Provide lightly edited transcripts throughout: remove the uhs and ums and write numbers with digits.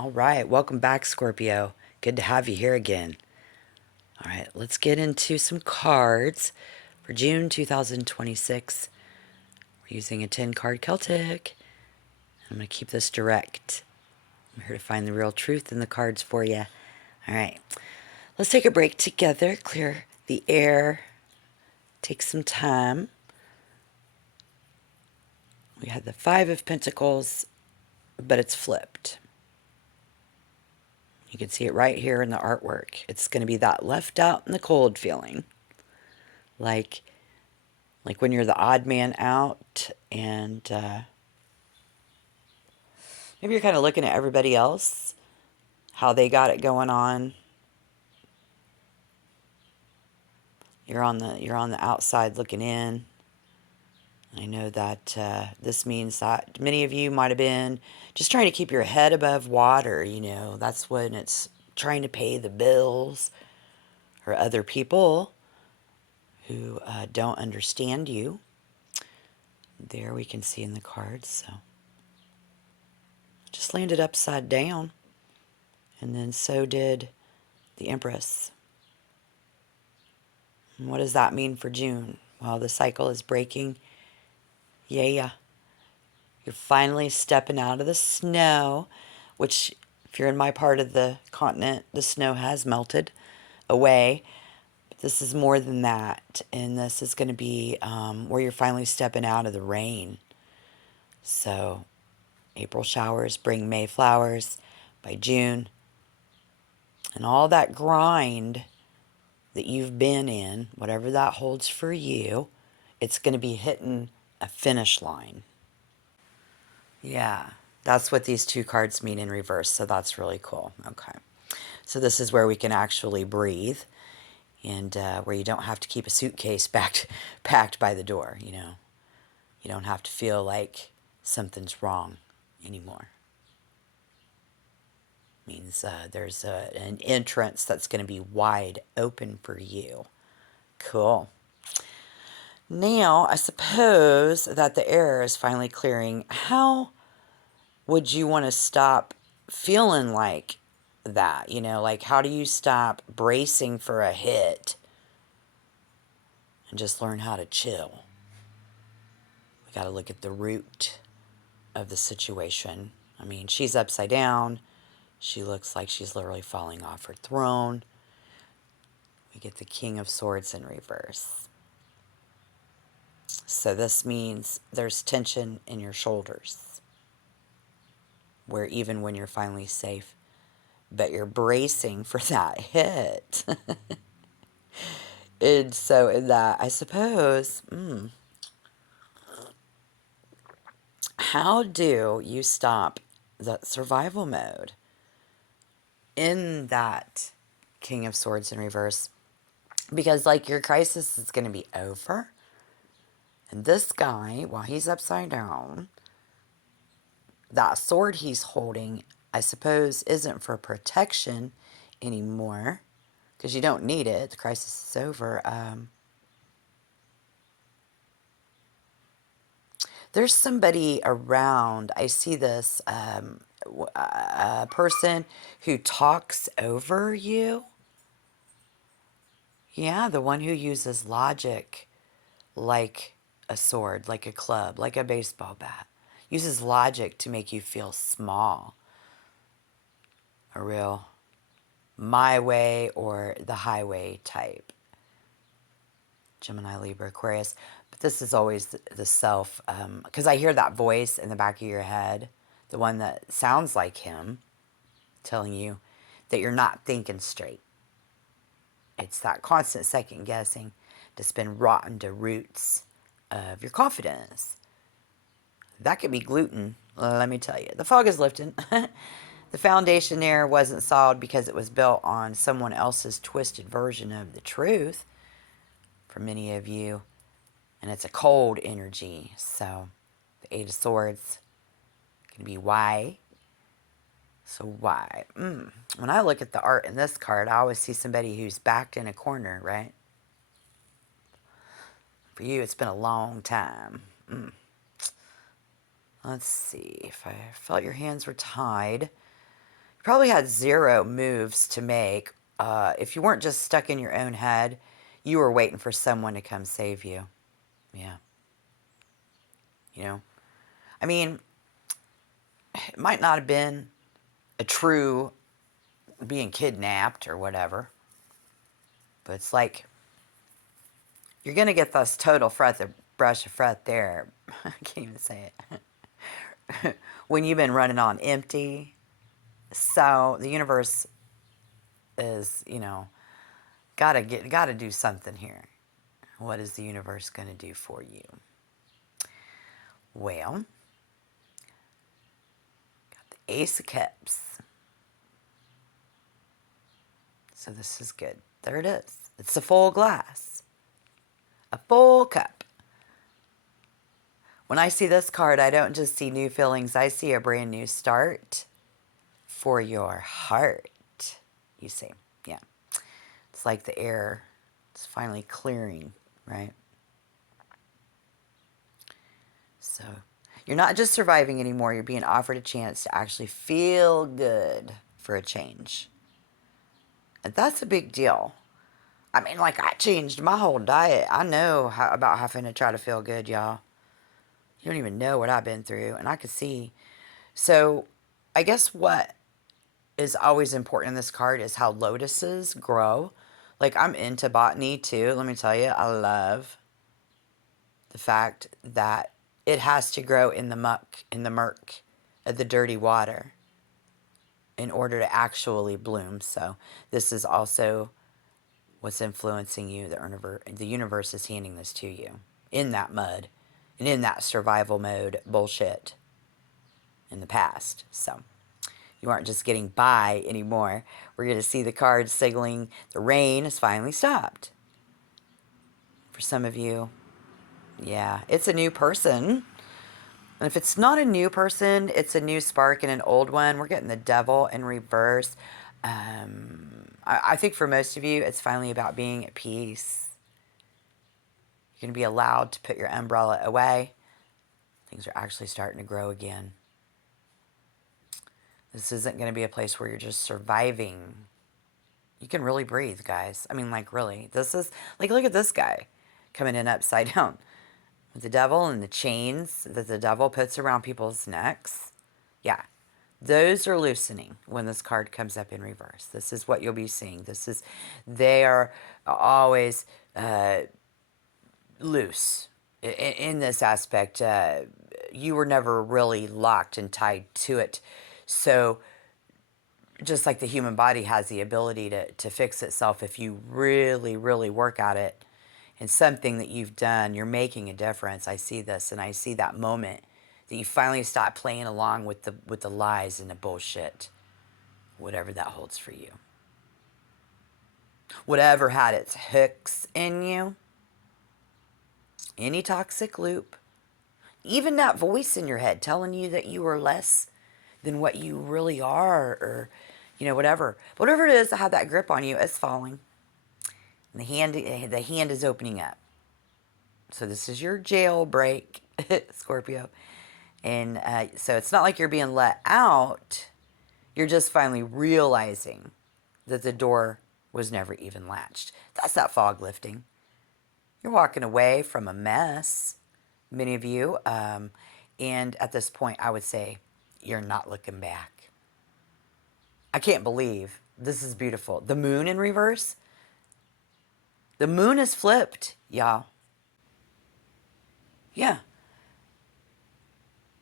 All right, welcome back, Scorpio. Good to have you here again. All right, let's get into some cards for June 2026. We're using a 10 card Celtic. I'm going to keep this direct. I'm here to find the real truth in the cards for you. All right, let's take a break together, clear the air, take some time. We had the Five of Pentacles, but it's flipped. You can see it right here in the artwork. It's going to be that left out in the cold feeling. Like when you're the odd man out and maybe you're kind of looking at everybody else, how they got it going on. You're on the outside looking in. I know that this means that many of you might have been just trying to keep your head above water. That's when it's trying to pay the bills or other people who don't understand you. There we can see in the cards. So just landed upside down. And then so did the Empress. And what does that mean for June? Well, the cycle is breaking. Yeah. You're finally stepping out of the snow, which, if you're in my part of the continent, the snow has melted away. But this is more than that. And this is going to be where you're finally stepping out of the rain. So, April showers bring May flowers by June. And all that grind that you've been in, whatever that holds for you, it's going to be hitting a finish line. Yeah, that's what these two cards mean in reverse, so that's really cool. Okay. So this is where we can actually breathe and where you don't have to keep a suitcase packed by the door, You don't have to feel like something's wrong anymore. Means there's an entrance that's going to be wide open for you. Cool. Now, I suppose that the air is finally clearing. How would you want to stop feeling like that? Like how do you stop bracing for a hit and just learn how to chill? We got to look at the root of the situation. I mean, she's upside down. She looks like she's literally falling off her throne. We get the King of Swords in reverse. So this means there's tension in your shoulders, where even when you're finally safe, but you're bracing for that hit. And so in that, I suppose, how do you stop the survival mode in that King of Swords in reverse? Because like your crisis is going to be over. And this guy, while he's upside down, that sword he's holding, I suppose, isn't for protection anymore. Because you don't need it. The crisis is over. There's somebody around. I see this a person who talks over you. Yeah, the one who uses logic like a sword, like a club, like a baseball bat. Uses logic to make you feel small. A real my way or the highway type. Gemini, Libra, Aquarius. But this is always the self, because I hear that voice in the back of your head, the one that sounds like him, telling you that you're not thinking straight. It's that constant second guessing that's been rotten to roots of your confidence. That could be gluten, let me tell you. The fog is lifting. The foundation there wasn't solid because it was built on someone else's twisted version of the truth for many of you. And it's a cold energy. So the Eight of Swords can be why. So why? When I look at the art in this card, I always see somebody who's backed in a corner, right? For you, it's been a long time. Let's see. If I felt your hands were tied, Probably had zero moves to make. If you weren't just stuck in your own head, you were waiting for someone to come save you. Yeah. You know, I mean, it might not have been a true being kidnapped or whatever, but it's like you're going to get this total fret, the brush of fret there. I can't even say it. When you've been running on empty. So the universe is, gotta do something here. What is the universe going to do for you? Well, got the Ace of Cups. So this is good. There it is. It's a full glass. A full cup. When I see this card, I don't just see new feelings. I see a brand new start for your heart. You see. Yeah. It's like the air. It's finally clearing, right? So you're not just surviving anymore. You're being offered a chance to actually feel good for a change. And that's a big deal. I mean, like, I changed my whole diet. I know about having to try to feel good, y'all. You don't even know what I've been through. And I could see. So I guess what is always important in this card is how lotuses grow. Like, I'm into botany too. Let me tell you, I love the fact that it has to grow in the muck, in the murk of the dirty water in order to actually bloom. So this is also what's influencing you. The universe is handing this to you in that mud and in that survival mode bullshit in the past. So you aren't just getting by anymore. We're going to see the cards signaling the rain has finally stopped. For some of you, yeah, it's a new person. And if it's not a new person, it's a new spark and an old one. We're getting the devil in reverse. I think for most of you, it's finally about being at peace. You're going to be allowed to put your umbrella away. Things are actually starting to grow again. This isn't going to be a place where you're just surviving. You can really breathe, guys. I mean, like, really. This is, like, look at this guy coming in upside down. With the devil and the chains that the devil puts around people's necks. Yeah. Those are loosening when this card comes up in reverse. This is what you'll be seeing. They are always loose in this aspect. You were never really locked and tied to it. So just like the human body has the ability to fix itself if you really, really work at it, and something that you've done, you're making a difference. I see this, and I see that moment that you finally stop playing along with the lies and the bullshit, whatever that holds for you. Whatever had its hooks in you, any toxic loop, even that voice in your head telling you that you are less than what you really are, or whatever it is that had that grip on you, it's falling. And the hand is opening up. So this is your jailbreak, Scorpio. And so it's not like you're being let out. You're just finally realizing that the door was never even latched. That's that fog lifting. You're walking away from a mess, many of you. And at this point, I would say you're not looking back. I can't believe this is beautiful. The moon in reverse. The moon is flipped, y'all. Yeah.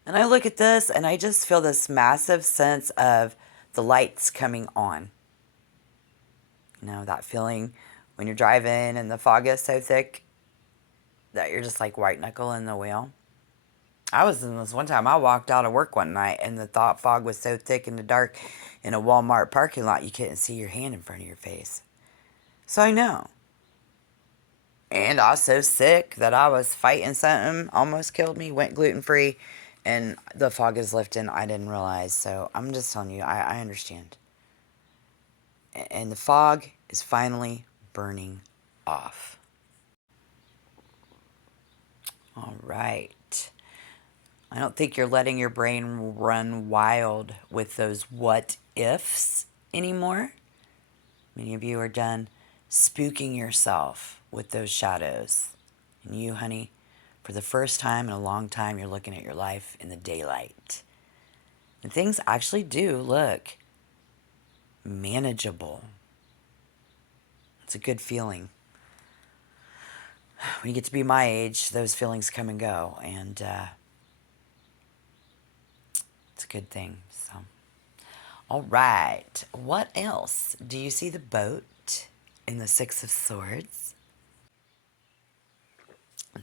And I look at this and I just feel this massive sense of the lights coming on. That feeling when you're driving and the fog is so thick that you're just like white knuckling the wheel. I was in this one time. I walked out of work one night and the fog was so thick in the dark in a Walmart parking lot you couldn't see your hand in front of your face. So I know. And I was so sick that I was fighting something, almost killed me, went gluten-free, and the fog is lifting. I didn't realize. So I'm just telling you, I understand. And the fog is finally burning off. All right. I don't think you're letting your brain run wild with those what ifs anymore. Many of you are done spooking yourself with those shadows. And you, honey, for the first time in a long time, you're looking at your life in the daylight. And things actually do look manageable. It's a good feeling. When you get to be my age, those feelings come and go. And it's a good thing. So, all right. What else? Do you see the boat in the Six of Swords?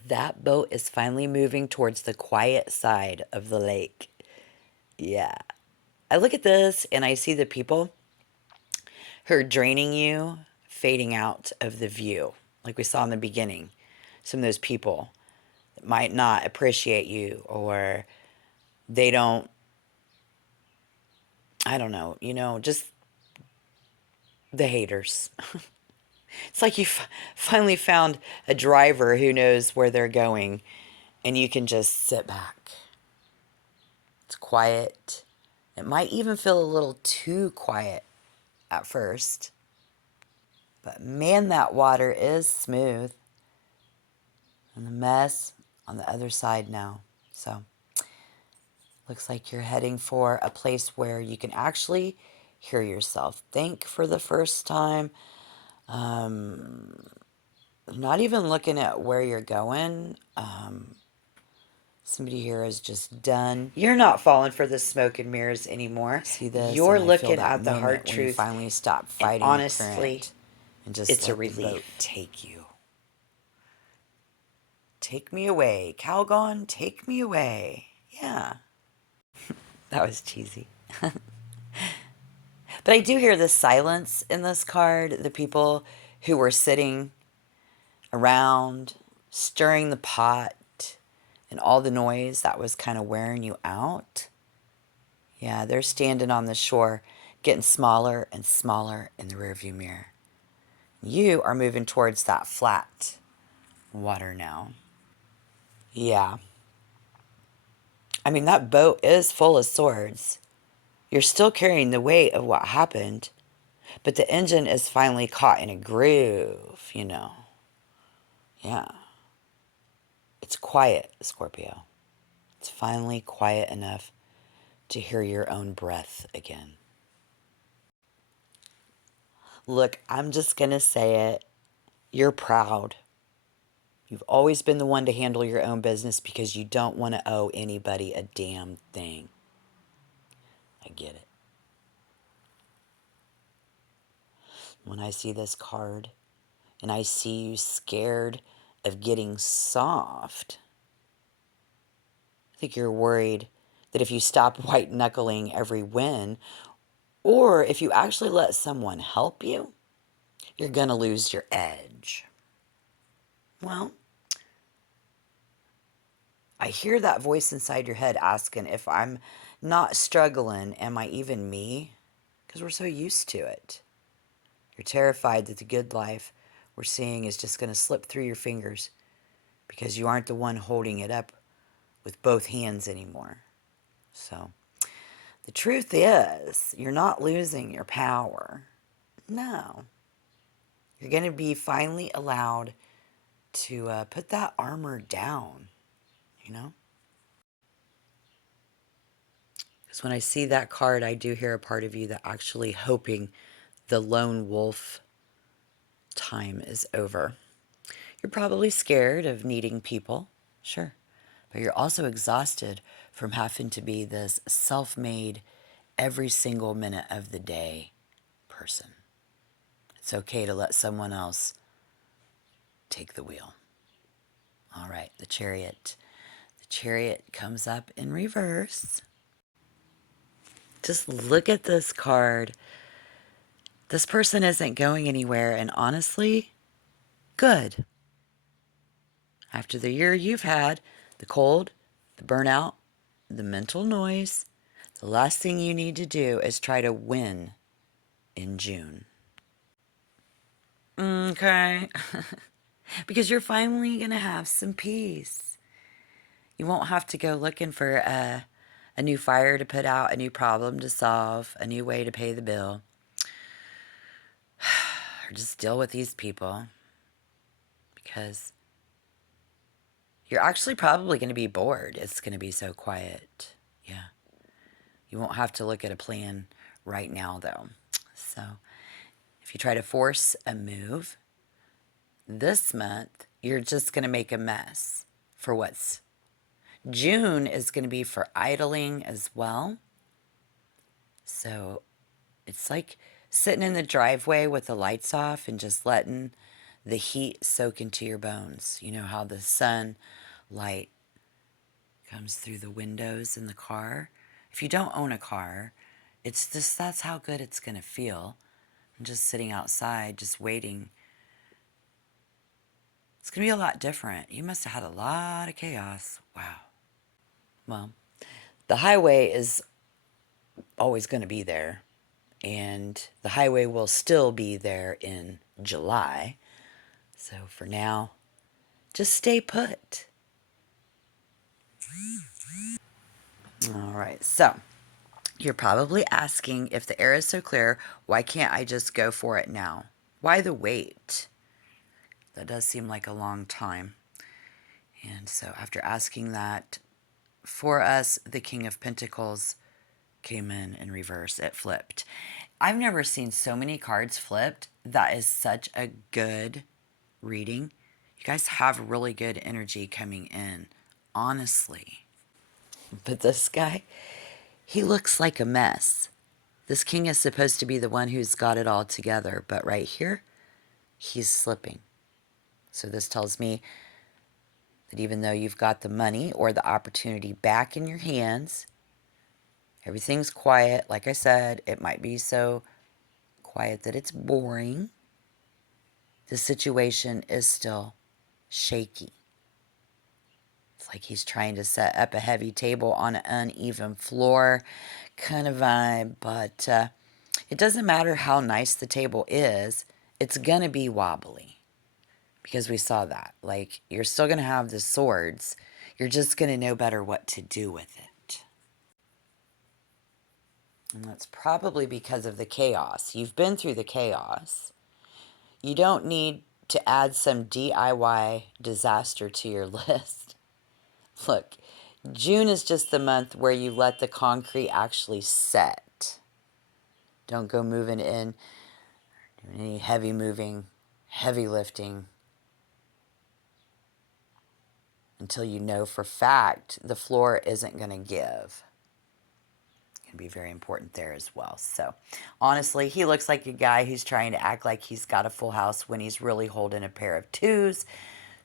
That boat is finally moving towards the quiet side of the lake. Yeah. I look at this and I see the people who are draining you fading out of the view, like we saw in the beginning. Some of those people that might not appreciate you, or they don't, I don't know, just the haters. It's like you finally found a driver who knows where they're going and you can just sit back. It's quiet. It might even feel a little too quiet at first. But man, that water is smooth. And the mess on the other side now. So, looks like you're heading for a place where you can actually hear yourself think for the first time. Not even looking at where you're going. Somebody here is just done. You're not falling for the smoke and mirrors anymore. See this? You're looking at the hard truth. When you finally stop fighting the current and just it's let a relief. The boat take you. Take me away, Calgon. Take me away. Yeah, that was cheesy. But I do hear the silence in this card. The people who were sitting around, stirring the pot, and all the noise that was kind of wearing you out. Yeah, they're standing on the shore, getting smaller and smaller in the rearview mirror. You are moving towards that flat water now. Yeah. I mean, that boat is full of swords. You're still carrying the weight of what happened, but the engine is finally caught in a groove, Yeah. It's quiet, Scorpio. It's finally quiet enough to hear your own breath again. Look, I'm just going to say it. You're proud. You've always been the one to handle your own business because you don't want to owe anybody a damn thing. I get it. When I see this card and I see you scared of getting soft, I think you're worried that if you stop white knuckling every win, or if you actually let someone help you, you're going to lose your edge. Well, I hear that voice inside your head asking if I'm not struggling, am I even me? Because we're so used to it. You're terrified that the good life we're seeing is just going to slip through your fingers because you aren't the one holding it up with both hands anymore. So, the truth is, you're not losing your power. No. You're going to be finally allowed to put that armor down, Because when I see that card, I do hear a part of you that actually hoping the lone wolf time is over. You're probably scared of needing people, sure. But you're also exhausted from having to be this self-made, every single minute of the day person. It's okay to let someone else take the wheel. All right, the chariot. The chariot comes up in reverse. Just look at this card. This person isn't going anywhere, and honestly, good. After the year you've had, the cold, the burnout, the mental noise, the last thing you need to do is try to win in June. Okay. Because you're finally going to have some peace. You won't have to go looking for a new fire to put out, a new problem to solve, a new way to pay the bill. Or just deal with these people, because you're actually probably going to be bored. It's going to be so quiet. Yeah. You won't have to look at a plan right now, though. So if you try to force a move this month, you're just going to make a mess for what's. June is going to be for idling as well. So it's like sitting in the driveway with the lights off and just letting the heat soak into your bones. You know how the sun light comes through the windows in the car? If you don't own a car, it's just, that's how good it's going to feel. I'm just sitting outside, just waiting. It's going to be a lot different. You must have had a lot of chaos. Wow. Well, the highway is always going to be there, and the highway will still be there in July. So for now, just stay put. All right, so you're probably asking, if the air is so clear, why can't I just go for it now? Why the wait? That does seem like a long time. And so after asking that, for us, the King of Pentacles came in reverse. It flipped. I've never seen so many cards flipped. That is such a good reading. You guys have really good energy coming in, honestly. But this guy, he looks like a mess. This king is supposed to be the one who's got it all together, but right here, he's slipping. So this tells me that even though you've got the money or the opportunity back in your hands, everything's quiet. Like I said, it might be so quiet that it's boring. The situation is still shaky. It's like he's trying to set up a heavy table on an uneven floor kind of vibe, but it doesn't matter how nice the table is, it's going to be wobbly, because we saw that. Like, you're still going to have the swords. You're just going to know better what to do with it. And that's probably because of the chaos. You've been through the chaos. You don't need to add some DIY disaster to your list. Look, June is just the month where you let the concrete actually set. Don't go moving in, doing any heavy moving, heavy lifting, until you know for fact the floor isn't going to give. It can be very important there as well. So honestly, he looks like a guy who's trying to act like he's got a full house when he's really holding a pair of twos.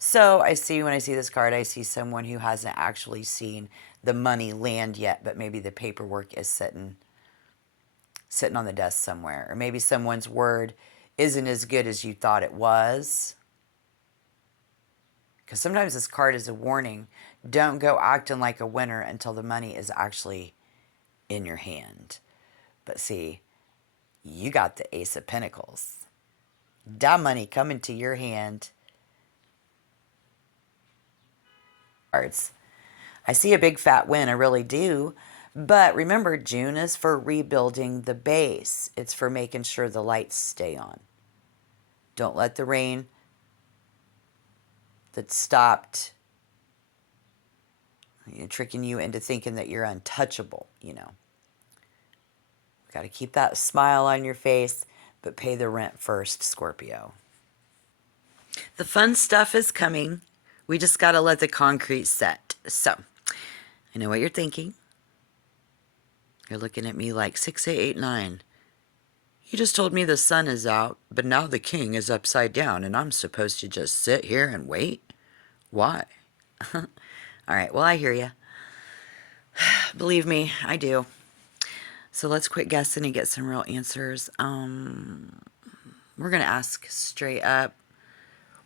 So I see, when I see this card, I see someone who hasn't actually seen the money land yet, but maybe the paperwork is sitting on the desk somewhere. Or maybe someone's word isn't as good as you thought it was. Because sometimes this card is a warning. Don't go acting like a winner until the money is actually in your hand. But see, you got the Ace of Pentacles. That money coming to your hand. Cards. I see a big fat win, I really do. But remember, June is for rebuilding the base. It's for making sure the lights stay on. Don't let the rain that stopped tricking you into thinking that you're untouchable, Got to keep that smile on your face, but pay the rent first, Scorpio. The fun stuff is coming. We just got to let the concrete set. So, I know what you're thinking. You're looking at me like 6, 8, 8, 9. You just told me the sun is out, but now the king is upside down, and I'm supposed to just sit here and wait? Why? All right, well, I hear you. Believe me, I do. So let's quit guessing and get some real answers. We're going to ask straight up,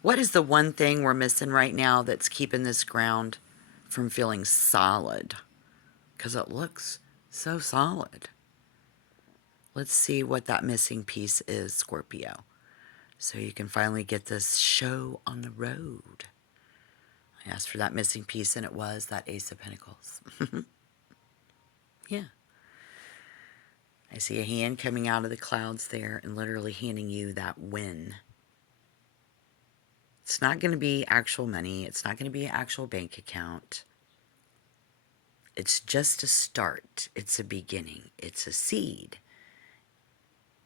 what is the one thing we're missing right now that's keeping this ground from feeling solid? Because it looks so solid. Let's see what that missing piece is, Scorpio. So you can finally get this show on the road. I asked for that missing piece, and it was that Ace of Pentacles. Yeah. I see a hand coming out of the clouds there and literally handing you that win. It's not going to be actual money. It's not going to be an actual bank account. It's just a start. It's a beginning. It's a seed.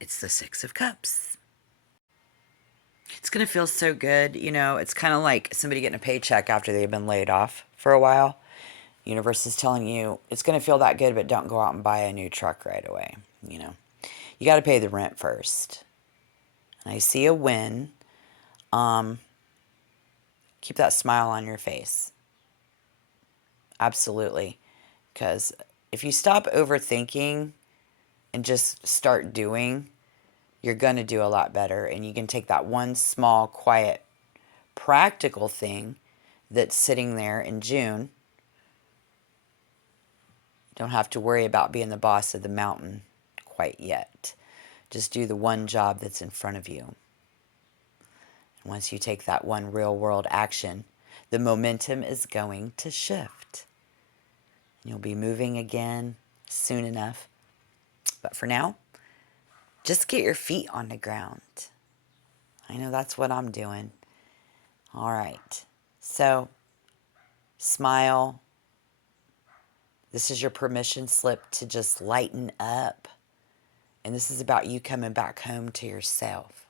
It's the Six of Cups. It's going to feel so good. You know, it's kind of like somebody getting a paycheck after they've been laid off for a while. Universe is telling you it's going to feel that good, but don't go out and buy a new truck right away. You know, you got to pay the rent first. And I see a win. Keep that smile on your face. Absolutely. Because if you stop overthinking and just start doing, you're going to do a lot better. And you can take that one small, quiet, practical thing that's sitting there in June. You don't have to worry about being the boss of the mountain quite yet. Just do the one job that's in front of you. And once you take that one real world action, the momentum is going to shift. You'll be moving again soon enough. But for now, just get your feet on the ground. I know that's what I'm doing. All right. So, smile. This is your permission slip to just lighten up. And this is about you coming back home to yourself.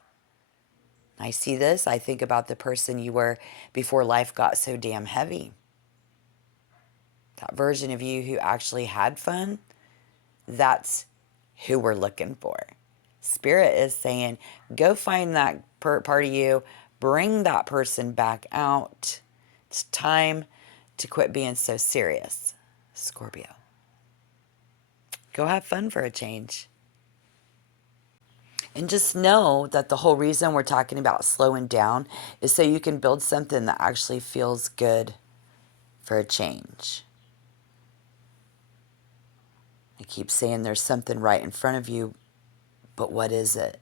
I see this. I think about the person you were before life got so damn heavy. That version of you who actually had fun, that's who we're looking for. Spirit is saying, go find that part of you, bring that person back out. It's time to quit being so serious, Scorpio. Go have fun for a change. And just know that the whole reason we're talking about slowing down is so you can build something that actually feels good for a change. I keep saying there's something right in front of you, but what is it?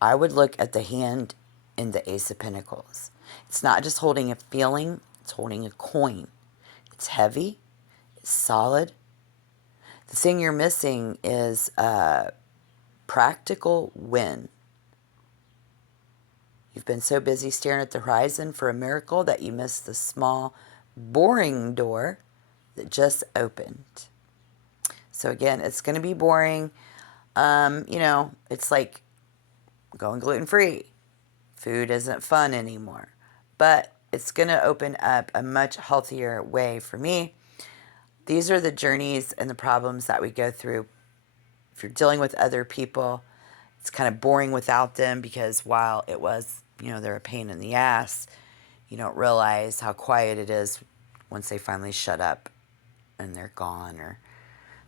I would look at the hand in the Ace of Pentacles. It's not just holding a feeling, it's holding a coin. It's heavy, it's solid. The thing you're missing is a practical win. You've been so busy staring at the horizon for a miracle that you missed the small, boring door that just opened. So again, it's going to be boring. You know, it's like going gluten-free. Food isn't fun anymore. But it's going to open up a much healthier way for me. These are the journeys and the problems that we go through. If you're dealing with other people, it's kind of boring without them because while it was, you know, they're a pain in the ass, you don't realize how quiet it is once they finally shut up and they're gone or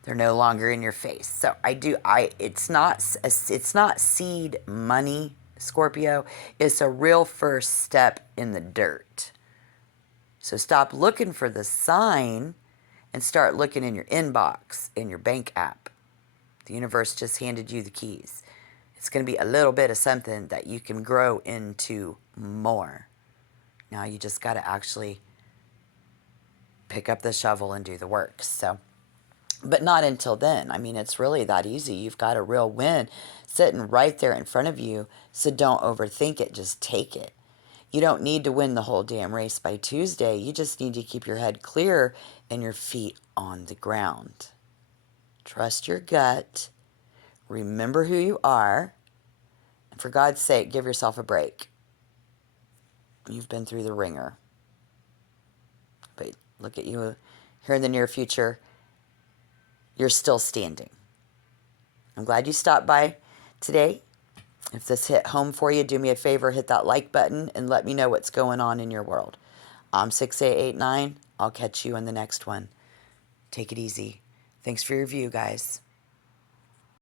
they're no longer in your face. So it's not seed money, Scorpio. It's a real first step in the dirt. So stop looking for the sign and start looking in your inbox, in your bank app. The universe just handed you the keys. It's going to be a little bit of something that you can grow into more. Now you just got to actually pick up the shovel and do the work. So, but not until then. I mean, it's really that easy. You've got a real win sitting right there in front of you. So don't overthink it. Just take it. You don't need to win the whole damn race by Tuesday. You just need to keep your head clear and your feet on the ground. Trust your gut. Remember who you are. And for God's sake, give yourself a break. You've been through the ringer. But look at you here in the near future. You're still standing. I'm glad you stopped by today. If this hit home for you, do me a favor, hit that like button and let me know what's going on in your world. I'm 6889. I'll catch you in the next one. Take it easy. Thanks for your view, guys.